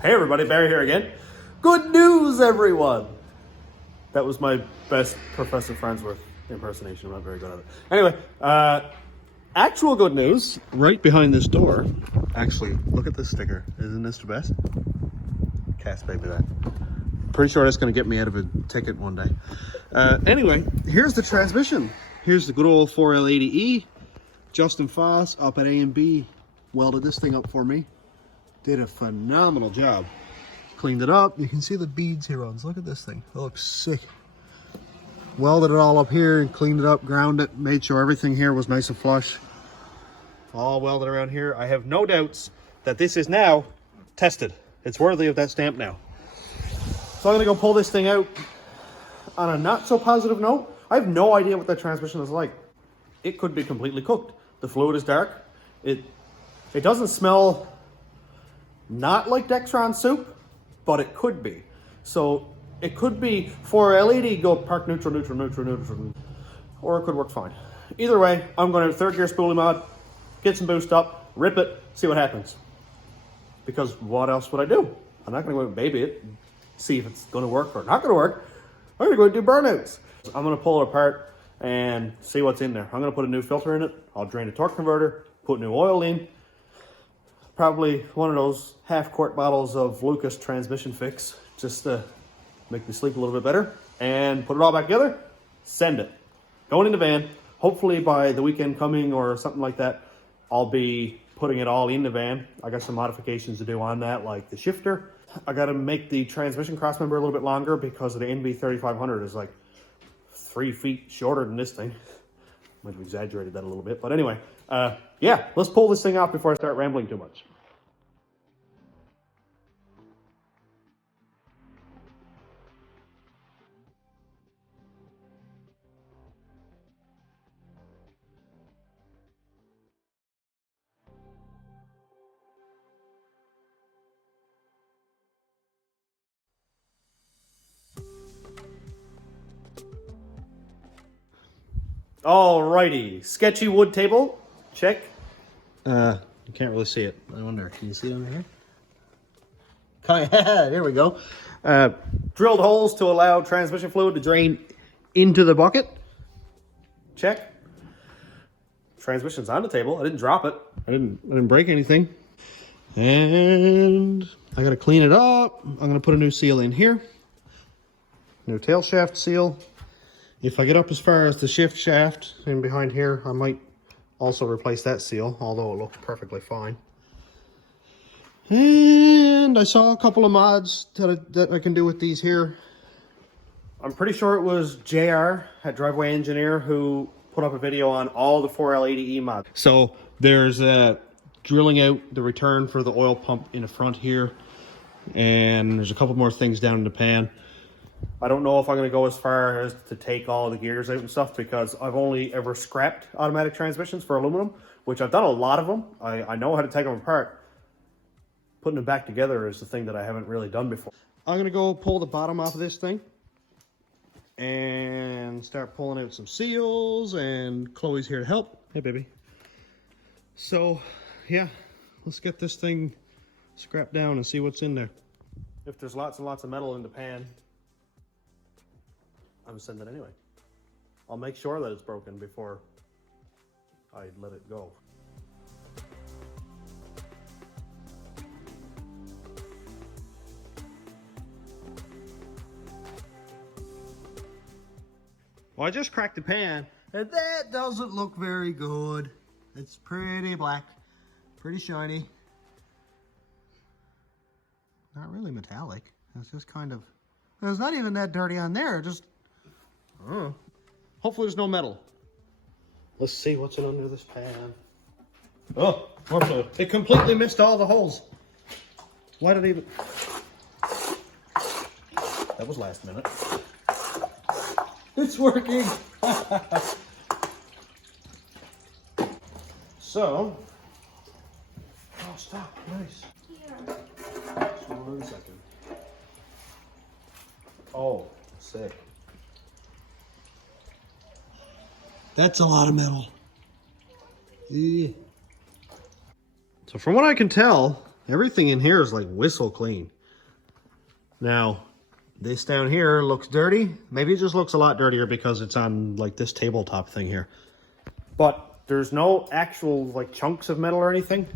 Hey everybody, Barry here again. Good news, everyone! That was my best Professor Farnsworth impersonation. I'm not very good at it. Anyway, actual good news, right behind this door. Actually, look at this sticker. Isn't this the best? Cast baby that. Pretty sure that's going to get me out of a ticket one day. Anyway, here's the transmission. Here's the good old 4L80E. Justin Foss up at A&B welded this thing up for me. Did a phenomenal job. Cleaned it up. You can see the beads here on. Look at this thing. It looks sick. Welded it all up here and cleaned it up, ground it, made sure everything here was nice and flush. All welded around here. I have no doubts that this is now tested. It's worthy of that stamp now. So I'm going to go pull this thing out on a not so positive note. I have no idea what that transmission is like. It could be completely cooked. The fluid is dark. It doesn't smell not like Dextron soup, but it could be. So it could be for LED, go park neutral, or it could work fine. Either way, I'm going to third gear spoolie mod, get some boost up, rip it, see what happens. Because what else would I do? I'm not going to go and baby it, see if it's going to work or not going to work. I'm going to go and do burnouts. I'm going to pull it apart and see what's in there. I'm going to put a new filter in it. I'll drain the torque converter, put new oil in. Probably one of those half-quart bottles of Lucas transmission fix, just to make me sleep a little bit better, and put it all back together, send it. Going in the van, hopefully by the weekend coming or something like that, I'll be putting it all in the van. I got some modifications to do on that, like the shifter. I gotta make the transmission crossmember a little bit longer because of the NV3500 is like 3 feet shorter than this thing. Might have exaggerated that a little bit, but anyway, yeah, let's pull this thing out before I start rambling too much. Alrighty, sketchy wood table, check. You can't really see it. I wonder, can you see it on here? There we go. Drilled holes to allow transmission fluid to drain into the bucket. Check. Transmission's on the table. I didn't drop it. I didn't break anything. And I gotta clean it up. I'm gonna put a new seal in here. New tail shaft seal. If I get up as far as the shift shaft in behind here, I might also replace that seal, although it looks perfectly fine. And I saw a couple of mods that I can do with these here. I'm pretty sure it was JR at Driveway Engineer who put up a video on all the 4L80E mods. So there's drilling out the return for the oil pump in the front here. And there's a couple more things down in the pan. I don't know if I'm going to go as far as to take all the gears out and stuff because I've only ever scrapped automatic transmissions for aluminum, which I've done a lot of them. I know how to take them apart. Putting them back together is the thing that I haven't really done before. I'm going to go pull the bottom off of this thing and start pulling out some seals, and Chloe's here to help. Hey, baby. So, yeah, let's get this thing scrapped down and see what's in there. If there's lots and lots of metal in the pan, I'm sending it anyway. I'll make sure that it's broken before I let it go. Well, I just cracked the pan, and that doesn't look very good. It's pretty black, pretty shiny. Not really metallic. It's just kind of, it's not even that dirty on there. Just, hopefully there's no metal. Let's see what's in under this pan. Oh, more fluid. It completely missed all the holes. Why did it even... That was last minute. It's working. So, oh, stop, nice. Just 1 second. Oh, sick. That's a lot of metal. So from what I can tell, everything in here is like whistle clean. Now, this down here looks dirty. Maybe it just looks a lot dirtier because it's on like this tabletop thing here. But there's no actual like chunks of metal or anything.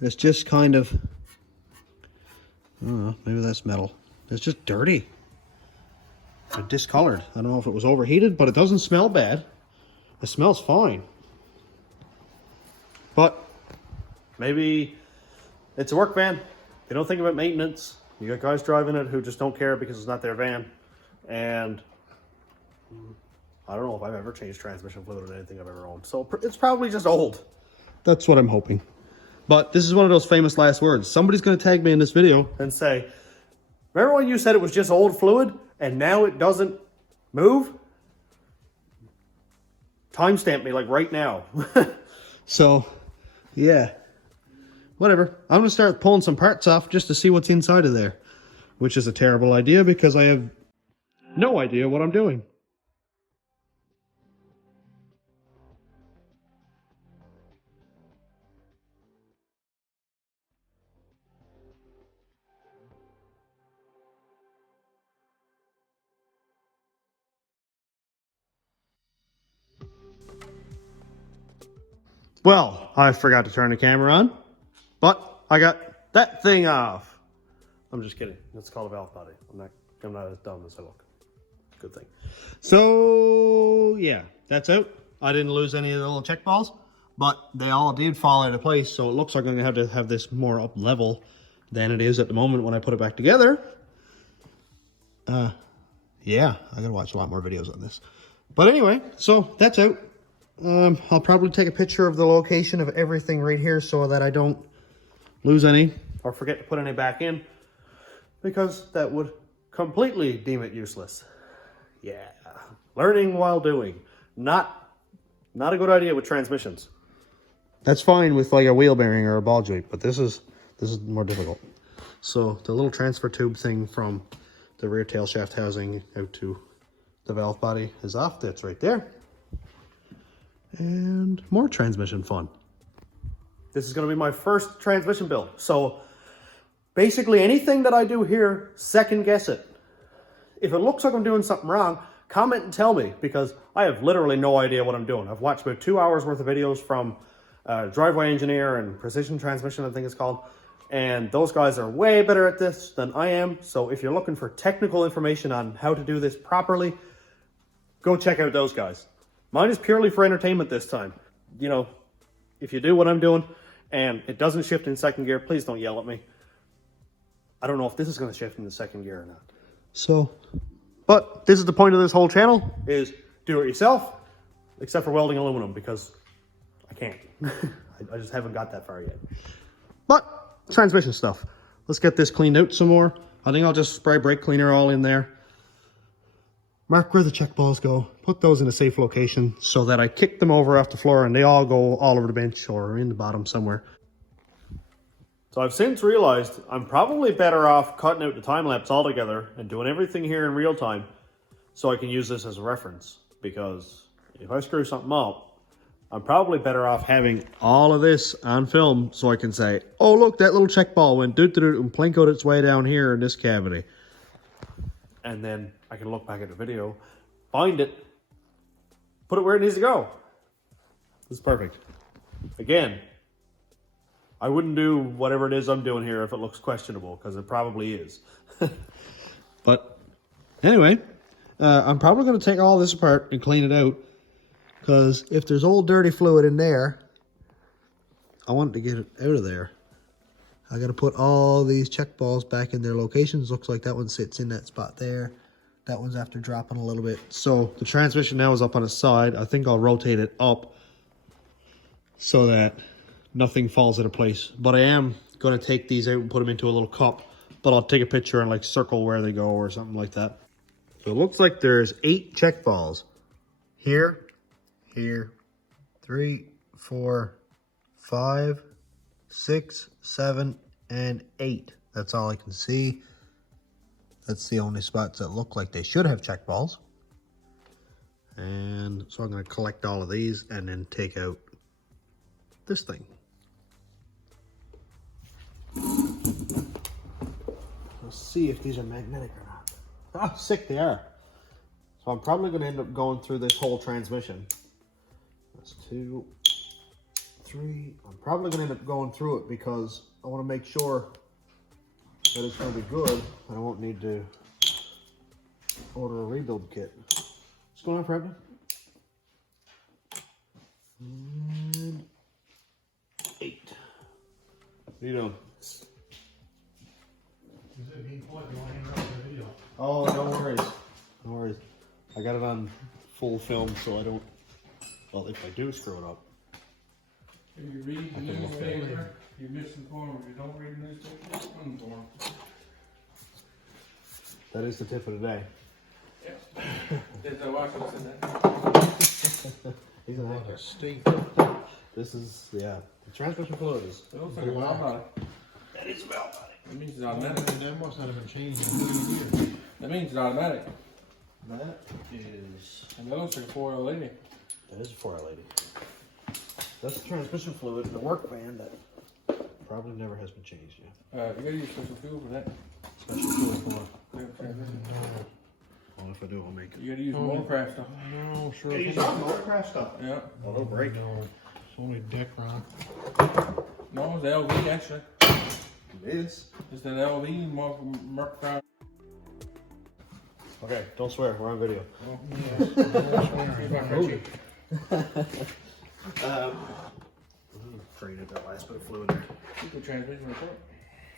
It's just kind of, I don't know, maybe that's metal. It's just dirty. It's discolored. I don't know if it was overheated, but it doesn't smell bad. It smells fine. But maybe it's a work van. They don't think about maintenance. You got guys driving it who just don't care because it's not their van. And I don't know if I've ever changed transmission fluid or anything I've ever owned. So it's probably just old. That's what I'm hoping. But this is one of those famous last words. Somebody's going to tag me in this video and say, remember when you said it was just old fluid and now it doesn't move? Timestamp me like right now. So, yeah. Whatever. I'm going to start pulling some parts off just to see what's inside of there. Which is a terrible idea because I have no idea what I'm doing. Well, I forgot to turn the camera on, but I got that thing off. I'm just kidding. It's called a valve body. I'm not as dumb as I look. Good thing. So yeah, that's out. I didn't lose any of the little check balls, but they all did fall into place. So it looks like I'm gonna have to have this more up level than it is at the moment when I put it back together. Yeah, I gotta watch a lot more videos on this. But anyway, so that's out. I'll probably take a picture of the location of everything right here so that I don't lose any or forget to put any back in, because that would completely deem it useless. Yeah, learning while doing. Not a good idea with transmissions. That's fine with like a wheel bearing or a ball joint, but this is more difficult. So the little transfer tube thing from the rear tail shaft housing out to the valve body is off. That's right there. And more transmission fun. This is going to be my first transmission build. So basically anything that I do here, second guess it. If it looks like I'm doing something wrong, comment and tell me, because I have literally no idea what I'm doing. I've watched about 2 hours worth of videos from Driveway Engineer and Precision Transmission, I think it's called. And those guys are way better at this than I am. So if you're looking for technical information on how to do this properly, go check out those guys. Mine is purely for entertainment this time. You know, if you do what I'm doing and it doesn't shift in second gear, please don't yell at me. I don't know if this is going to shift in the second gear or not. So, but this is the point of this whole channel, is do it yourself, except for welding aluminum, because I can't. I just haven't got that far yet. But transmission stuff. Let's get this cleaned out some more. I think I'll just spray brake cleaner all in there. Mark where the check balls go. Put those in a safe location so that I kick them over off the floor and they all go all over the bench or in the bottom somewhere. So I've since realized I'm probably better off cutting out the time lapse altogether and doing everything here in real time so I can use this as a reference. Because if I screw something up, I'm probably better off having all of this on film so I can say, oh look, that little check ball went doot-doot and plinkoed its way down here in this cavity. And then I can look back at the video, find it, put it where it needs to go. This is perfect. Again, I wouldn't do whatever it is I'm doing here if it looks questionable, because it probably is. But anyway, I'm probably going to take all this apart and clean it out, because if there's old dirty fluid in there, I want to get it out of there. I got to put all these check balls back in their locations. Looks like that one sits in that spot there. That one's after dropping a little bit. So the transmission now is up on its side. I think I'll rotate it up so that nothing falls into place. But I am going to take these out and put them into a little cup. But I'll take a picture and like circle where they go or something like that. So it looks like there's 8 check balls. Here, here, 3, 4, 5, 6, 7, and 8. That's all I can see. That's the only spots that look like they should have check balls. And so I'm going to collect all of these and then take out this thing. see if these are magnetic or not. How sick they are. So I'm probably going to end up going through this whole transmission. That's 2, 3. I'm probably going to end up going through it because I want to make sure that it's going to be good and I won't need to order a rebuild kit. What's going on, Franklin? And 8. What are you doing? Oh, no worries. No worries. I got it on full film so I don't, well, if I do screw it up. If you read the newspaper, you're misinformed. If you don't read the newspaper, you're uninformed. That is the tip of the day. Yeah. Did I watch what's in that? He's an actor. Steve. This is, yeah, the transmission fluid is. It looks like a valve body. That is a valve body. That means it's automatic. That must not have been changed in 30 years. That means it's automatic. That is. And that looks like a 4L80. That is a 4L80. That's the transmission fluid in the work van that probably never has been changed yet. You gotta use special fuel for that. Special fluid for. Transmission. Well, if I do, I'll make it. You gotta use motorcraft stuff. No, sure. Use our motorcraft stuff. Yeah. Oh, they'll break. No, it's only deck rock. No, it's the LV actually. It is. It's that LV Merc. Okay, don't swear. We're on video. Created that last bit of fluid there. Keep the transmission report.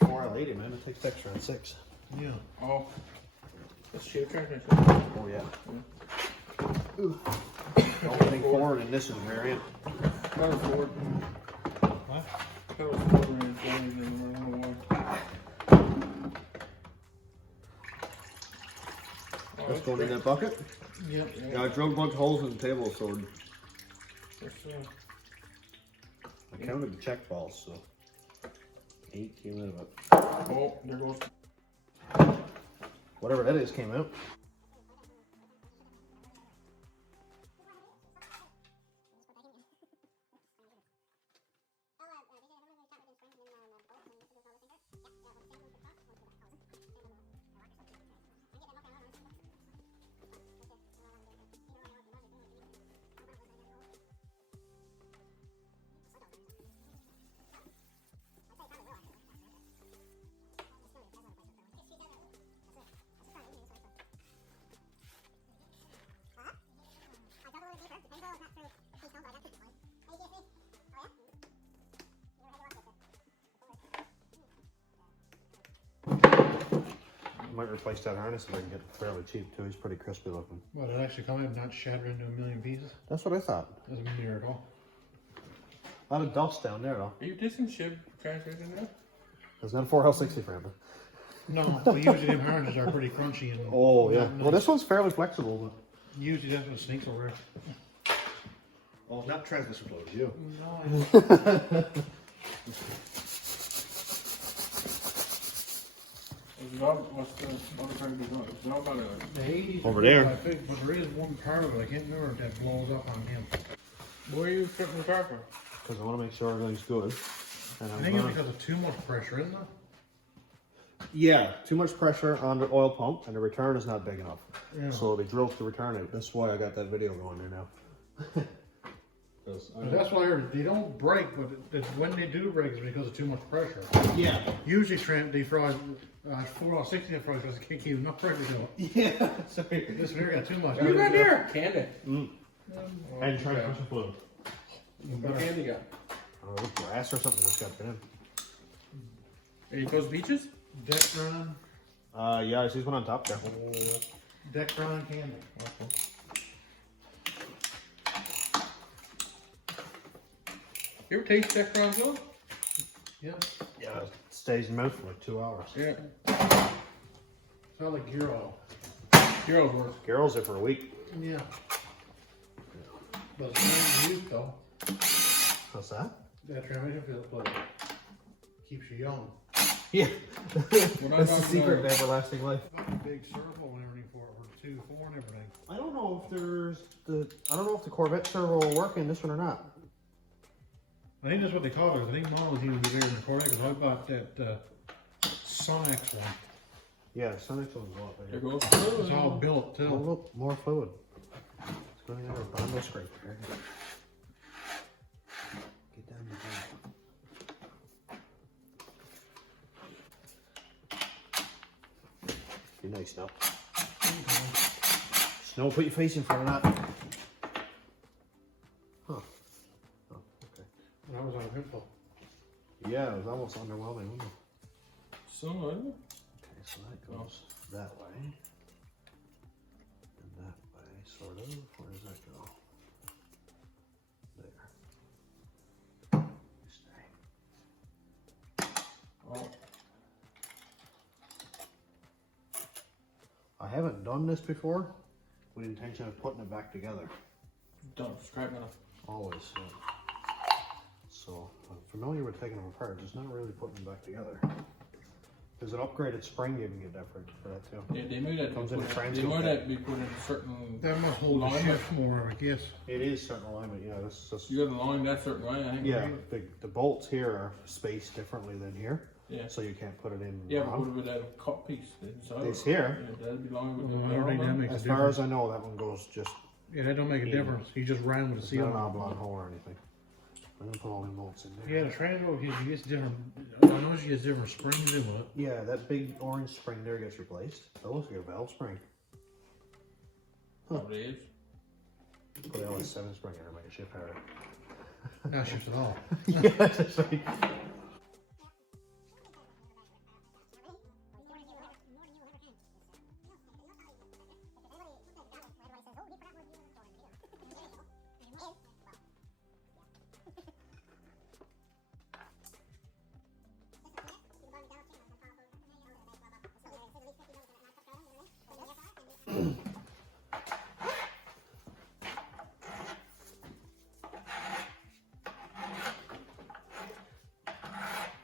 4L80, man. It takes extra on 6. Yeah. Oh. Let's share transmission. Oh, yeah. Ooh. Opening forward in this variant. Pedal forward. What? Pedal forward and one. Let's go in that bucket. Yep. Yeah, I drilled a bunch of holes in the table, so I counted the check balls, so 8 came out of it. Oh, there goes. Whatever that is came out. I might replace that harness if I can get it fairly cheap too. He's pretty crispy looking. Well, it actually come out not shattered into a million pieces. That's what I thought. Doesn't mean you're at all. A lot of dust down there though. Are you dissing ship transmission now? There's not a 4L60 frame. No, but usually them harnesses are pretty crunchy and. Oh yeah. not Well, nice. this one's fairly flexible, but. Usually that's what sneaks over. Well, not transmission fluid, you. No, What's the other trying to be doing? It's not about it. the 80s. Over there. I think, but there is one part of it, I can't remember if that blows up on him. What are you putting the car for? Because I want to make sure everything's good. And I I'm think it's gonna... because of too much pressure, isn't it? Yeah, too much pressure on the oil pump, and the return is not big enough. Yeah. So they drilled the return out. That's why I got that video going there now. But that's why they don't break, but it's when they do break, it's because of too much pressure. Yeah. Usually, they fry 4L60 defrost because it can't keep enough pressure to it. Yeah. Sorry. This here got too much. What you got there? Candy. And transmission fluid. What candy got? Grass or something just got in. Are you close beaches? Decron. Yeah, I see one on top there. Decron candy. You ever taste that crown Joe? Yeah. Yeah, it stays in mouth for like 2 hours. Yeah. Sounds like gear oil. Heroes worth. Girls there for a week. Yeah. But it's not used though. What's that? That transmission feels like keeps you young. Yeah. When I That's the got secret the- to everlasting life. Got a big servo and everything for it, for 2.4 and everything. I don't know if the Corvette servo will work in this one or not. I think that's what they call it. I think models even be there in the Corvette because I bought that Sonex one. Yeah, Sonic's one's a lot There bigger. goes the It's fluid. all built Oh, too. look, more fluid. It's going in our bundle scraper. Get down the bottom. Be nice now. Snow, put your face in front of that. Huh. Oh, okay. That was uneventful. Yeah, it was almost underwhelming, wasn't it? Some of it. Okay, so that goes that way. And that way, sort of. Where does that go? There. Stay. Oh, I haven't done this before with the intention of putting it back together. don't scrap enough. Always. Yeah. So I'm familiar with taking them apart, just not really putting them back together. There's an upgraded spring you can get different for that too. Yeah, they might have to Comes be in a put, transfer they might kit. have to be put in a certain. That must hold the alignment. shift more, I guess. It is certain alignment, yeah. This is just, You got to line that certain way, I think. yeah. The bolts here are spaced differently than here, Yeah. so you can't put it in Yeah, but wrong. what about that cut piece inside? This here, Yeah, that'd be lined with Well, the I don't think that barrel makes a as far difference. as I know, that one goes just, Yeah, that don't make a difference. He just ran with the it's seal. not an oblong hole or anything. I'm gonna put all the bolts in there. Yeah, the transfer he gets different. I know she gets different springs in it. Yeah, that big orange spring there gets replaced. That looks like a valve spring. Probably is. Put an LS7 spring in to make it shift harder. That shifts it all. Yeah, that's right.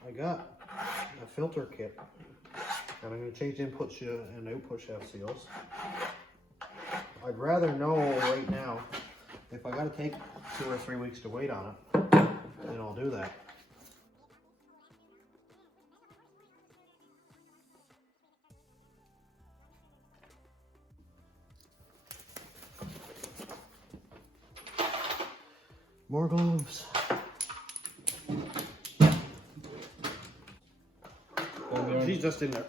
I got a filter kit, and I'm going to change the input and output shaft seals. I'd rather know right now. If I got to take 2 or 3 weeks to wait on it, then I'll do that. More gloves. She's just in there.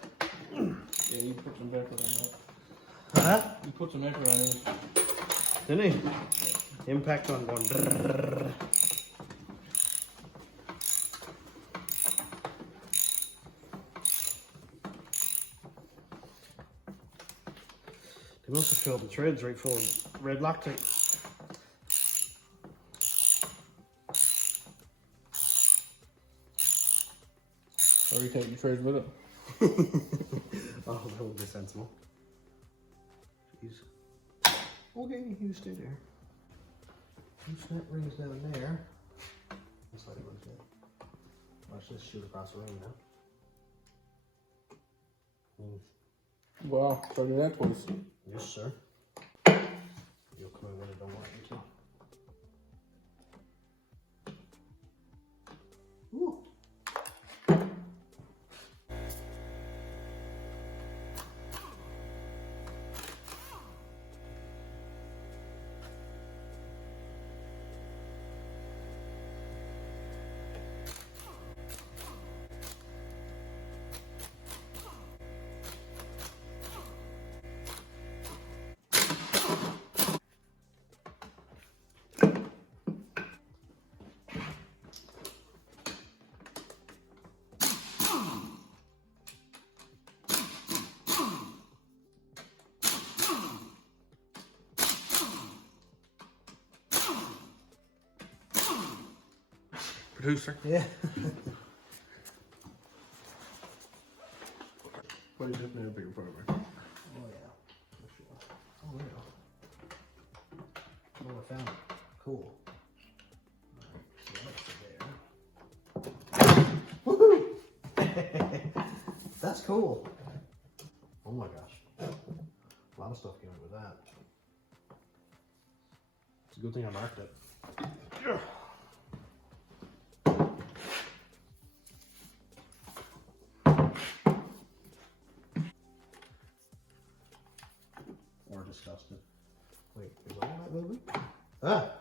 Yeah, you put some effort on that. Huh? You put some effort on it. Didn't he? Impact on going. Brrr. They must have filled the treads right full of red lactate. Or you take the trays with it. Oh, that would be sensible. Jeez. Okay, you stay there. You snap rings down there. That's how it runs down. Watch this shoot across the ring now. Wow, so do that twice. Yes, sir. You'll come in when I don't want you to. Ooh. Producer. Yeah. What is this now bigger program? Oh yeah, for sure. Oh yeah. Oh, I found it. Cool. Alright, so that's there. Woohoo! That's cool. Oh my gosh. A lot of stuff came out with that. It's a good thing I marked it. Yeah. adjusted. Wait, is all that moving? Ah!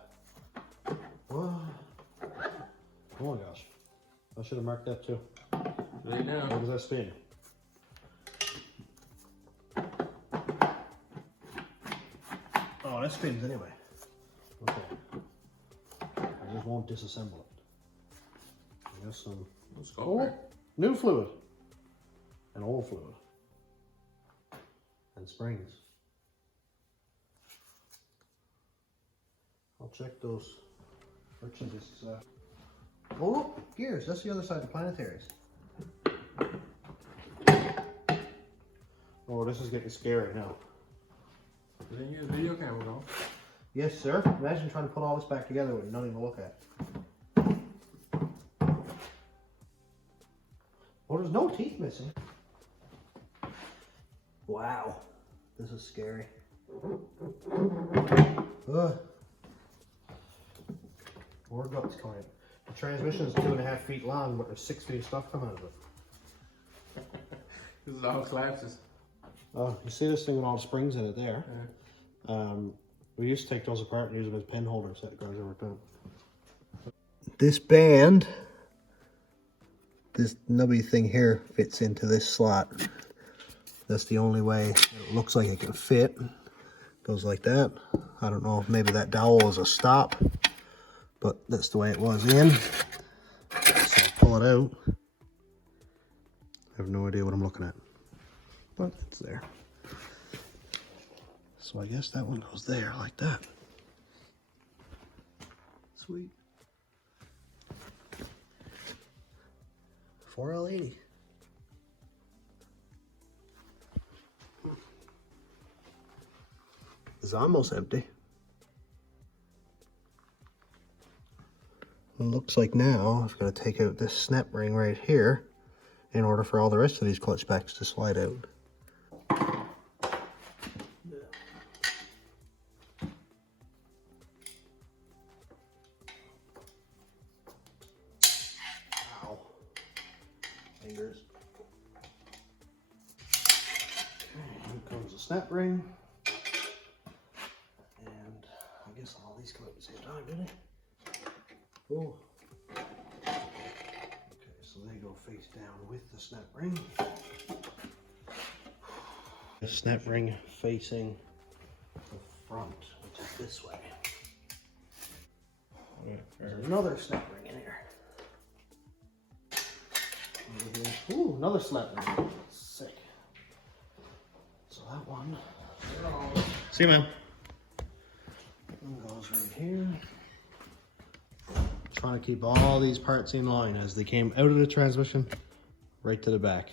Oh. Oh my gosh. I should have marked that too. Lay down. What does that spin? Oh, that spins anyway. Okay. I just won't disassemble it. I guess some Let's go. old, new fluid and old fluid and springs. I'll check those friction discs out. Oh, gears. That's the other side of the planetaries. Oh, this is getting scary now. Then you the video camera on. Yes, sir. Imagine trying to put all this back together with nothing to look at. Well, there's no teeth missing. Wow. This is scary. Ugh. More guts coming in. The transmission is 2.5 feet long, but there's 6 feet of stuff coming out of it. This is all collapses. Oh, you see this thing with all the springs in it there? Yeah. We used to take those apart and use them as pen holders at the garage worked out. This band, this nubby thing here fits into this slot. That's the only way it looks like it can fit. Goes like that. I don't know if maybe that dowel is a stop, but that's the way it was in. So I'll pull it out. I have no idea what I'm looking at, but it's there. So I guess that one goes there like that. Sweet. 4L80. It's almost empty. It looks like now I've got to take out this snap ring right here in order for all the rest of these clutch packs to slide out. Ow. Fingers. Okay, here comes the snap ring. And I guess all these come out at the same time, do they? Oh. Okay, so they go face down with the snap ring. The snap ring facing the front, which is this way. There's another snap ring in here. Over here. Ooh, another snap ring. Sick. So that one. See you, man. One goes right here. Trying to keep all these parts in line as they came out of the transmission right to the back.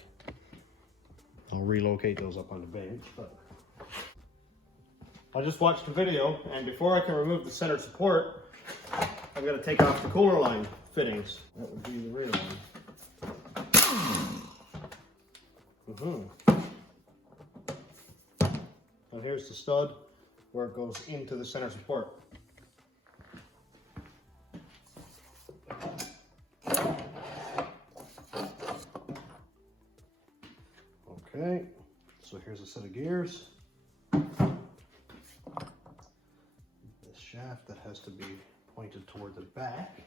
I'll relocate those up on the bench, but I just watched the video, and before I can remove the center support, I'm going to take off the cooler line fittings. That would be the rear one. And here's the stud where it goes into the center support. Okay, so here's a set of gears. This shaft that has to be pointed toward the back.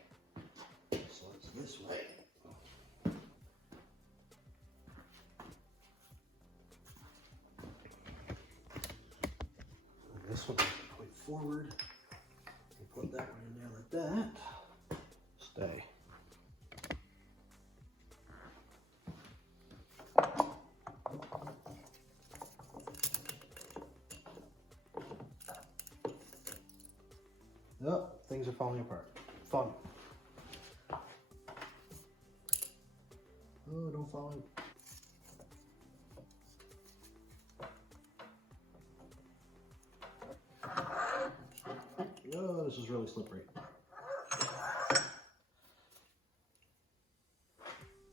So it's this way. And this one has to point forward. You put that one in there like that. Stay. Oh, things are falling apart. Fun. Oh, don't fall in. Oh, this is really slippery.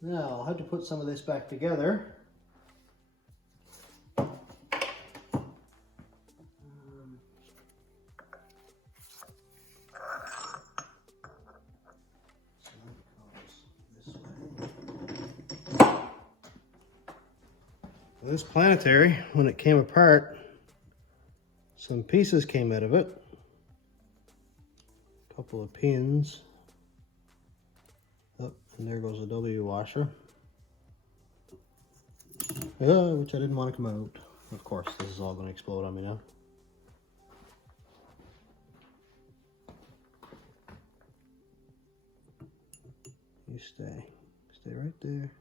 Now, I'll have to put some of this back together. This planetary, when it came apart, some pieces came out of it. A couple of pins. Oh, and there goes the W washer. Which I didn't want to come out. Of course, this is all going to explode on me now. You stay right there.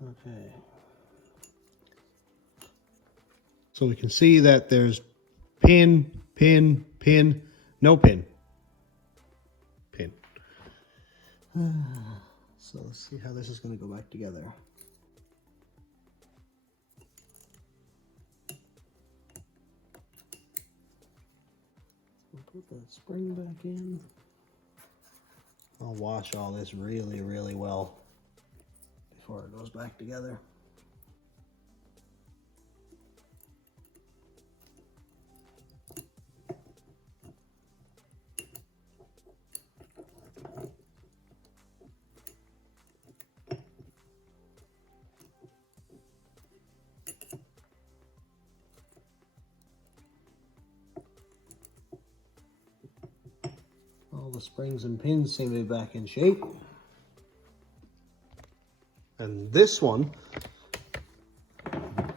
Okay. So we can see that there's pin, pin, pin, no pin. Pin. So let's see how this is going to go back together. We'll put that spring back in. I'll wash all this really, really well before it goes back together. All the springs and pins seem to be back in shape. And this one,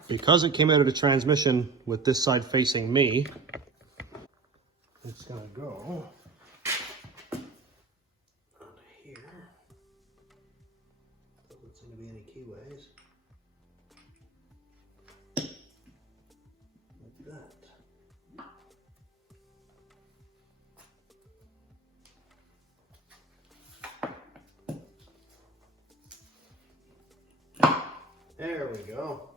because it came out of the transmission with this side facing me, it's gonna go on here. Doesn't seem to be any keyways. Like that. There we go.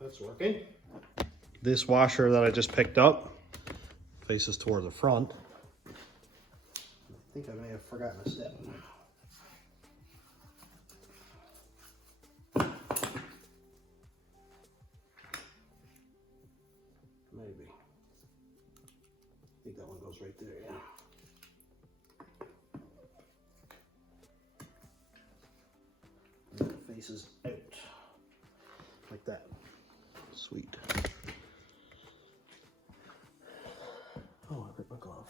That's working. This washer that I just picked up faces toward the front. I think I may have forgotten a step. Maybe. I think that one goes right there, yeah. And it faces out. Like that. Sweet. Oh, I ripped my glove.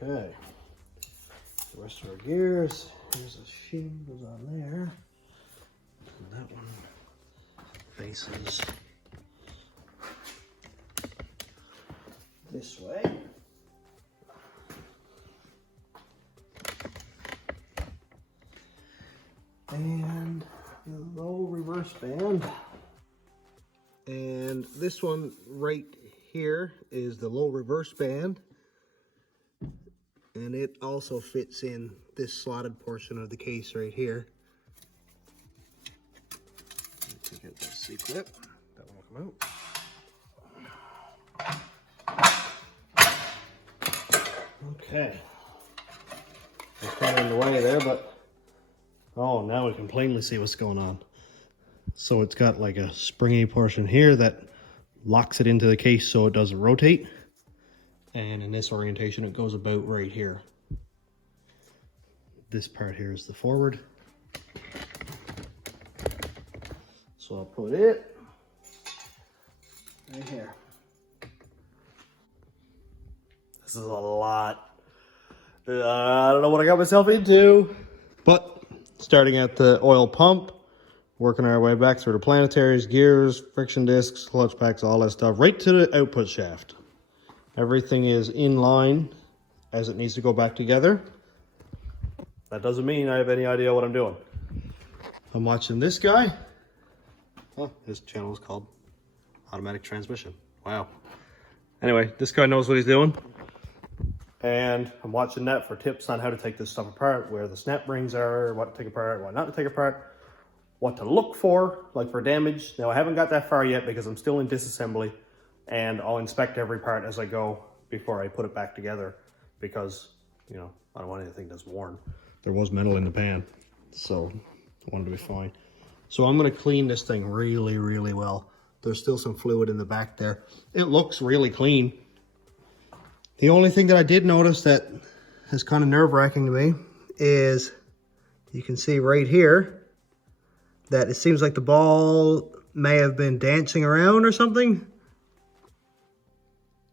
Okay, the rest of our gears, here's a shim goes on there, and that one faces this way. And the low reverse band. And this one right here is the low reverse band. And it also fits in this slotted portion of the case right here. Take out that C-clip. That one will come out. Okay. It's kind of in the way there, but oh, now we can plainly see what's going on. So it's got like a springy portion here that locks it into the case so it doesn't rotate. And in this orientation, it goes about right here. This part here is the forward. So I'll put it right here. This is a lot. I don't know what I got myself into. But starting at the oil pump, working our way back through the planetaries, gears, friction discs, clutch packs, all that stuff, right to the output shaft. Everything is in line as it needs to go back together. That doesn't mean I have any idea what I'm doing. I'm watching this guy. Oh, his channel is called Automatic Transmission. Wow. Anyway, this guy knows what he's doing. and I'm watching that for tips on how to take this stuff apart, where the snap rings are, what to take apart, what not to take apart, what to look for, like for damage. Now I haven't got that far yet because I'm still in disassembly, and I'll inspect every part as I go before I put it back together, because, you know, I don't want anything that's worn. There was metal in the pan, so I wanted to be fine. So I'm gonna clean this thing really, really well. There's still some fluid in the back there. It looks really clean. The only thing that I did notice that is kind of nerve-wracking to me is you can see right here that it seems like the ball may have been dancing around or something.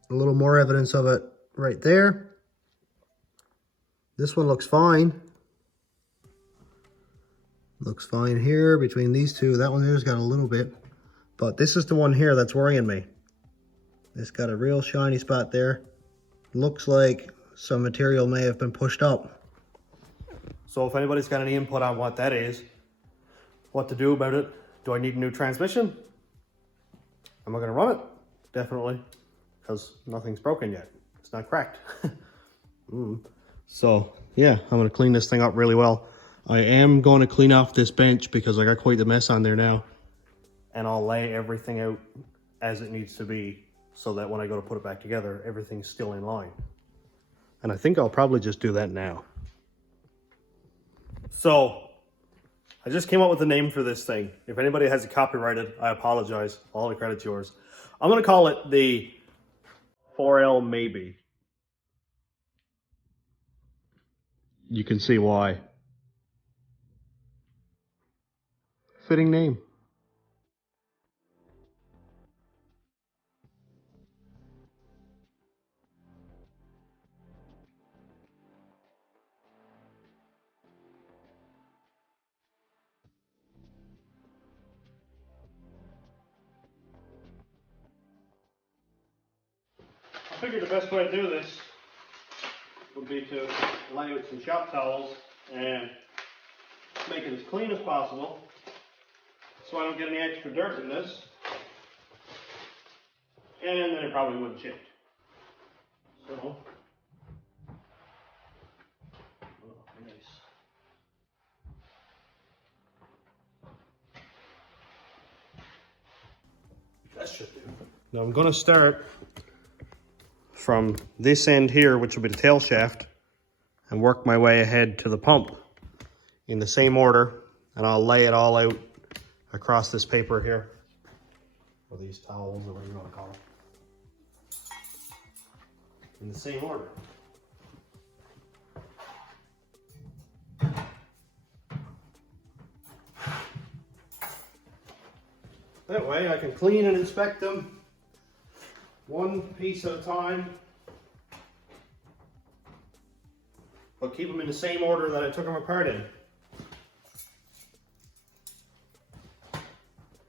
A little more evidence of it right there. This one looks fine. Looks fine here between these two. That one there's got a little bit. But this is the one here that's worrying me. It's got a real shiny spot there. Looks like some material may have been pushed up. So if anybody's got any input on what that is, what to do about it, do I need a new transmission? Am I gonna run it? Definitely, because nothing's broken yet. It's not cracked. So yeah, I'm gonna clean this thing up really well. I am going to clean off this bench because I got quite the mess on there now. And I'll lay everything out as it needs to be so that when I go to put it back together, everything's still in line. And I think I'll probably just do that now. So I just came up with a name for this thing. If anybody has it copyrighted, I apologize. All the credit's yours. I'm gonna call it the 4L Maybe. You can see why. Fitting name. I figured the best way to do this would be to lay out some shop towels and make it as clean as possible so I don't get any extra dirt in this, and then it probably wouldn't chip. So, oh, nice. That should do. Now I'm going to start from this end here, which will be the tail shaft, and work my way ahead to the pump in the same order, and I'll lay it all out across this paper here, or these towels, or whatever you want to call them, in the same order. That way I can clean and inspect them one piece at a time, but keep them in the same order that I took them apart in.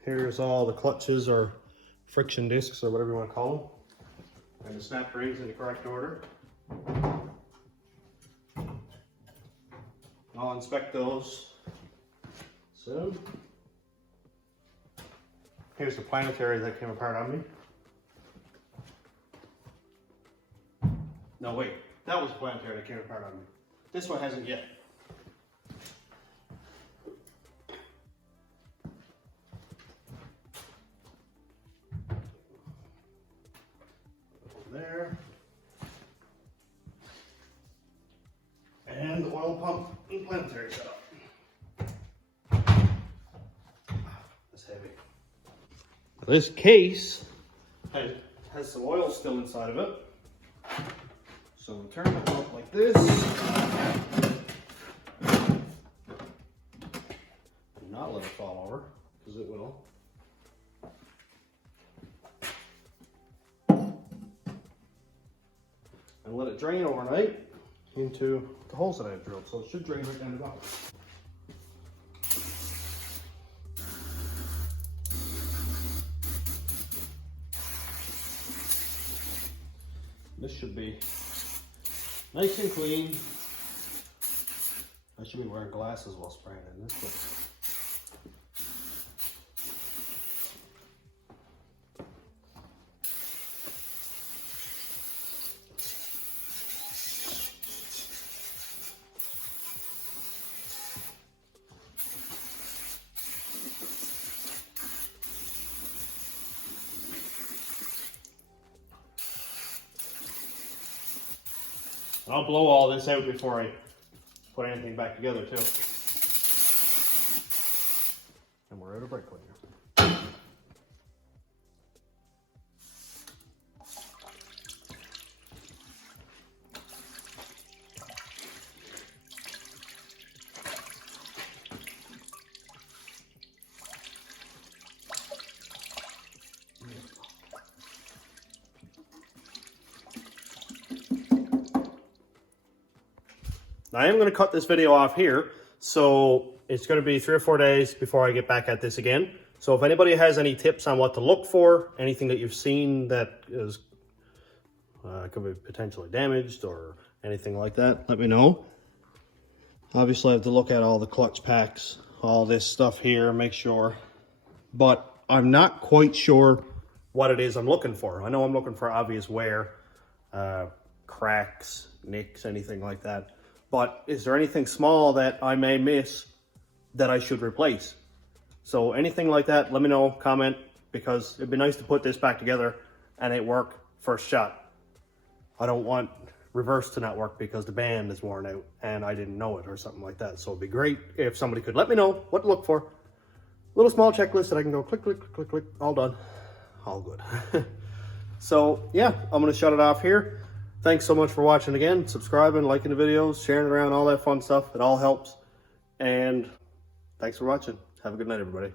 Here's all the clutches or friction discs or whatever you want to call them, and the snap rings in the correct order. I'll inspect those soon. Here's the planetary that came apart on me. No, wait, that was the planetary that came apart on me. This one hasn't yet. There. And the oil pump and planetary setup. That's heavy. This case has some oil still inside of it. So we'll turn it up like this. And not let it fall over, because it will. And let it drain overnight into the holes that I've drilled. So it should drain right down the bottom. This should be nice and clean. I should be wearing glasses while spraying in this, but And I'll blow all this out before I put anything back together too. And we're out of brake cleaner. I am going to cut this video off here, so it's going to be 3 or 4 days before I get back at this again. So if anybody has any tips on what to look for, anything that you've seen that is could be potentially damaged or anything like that, let me know. Obviously I have to look at all the clutch packs, all this stuff here, make sure. But I'm not quite sure what it is I'm looking for. I know I'm looking for obvious wear, cracks, nicks, anything like that. But is there anything small that I may miss that I should replace? So anything like that, let me know, comment, because it'd be nice to put this back together and it work first shot. I don't want reverse to not work because the band is worn out and I didn't know it or something like that. So it'd be great if somebody could let me know what to look for. Little small checklist that I can go click, click, click, click, all done, all good. So yeah, I'm gonna shut it off here. Thanks so much for watching again, subscribing, liking the videos, sharing it around, all that fun stuff. It all helps. And thanks for watching. Have a good night, everybody.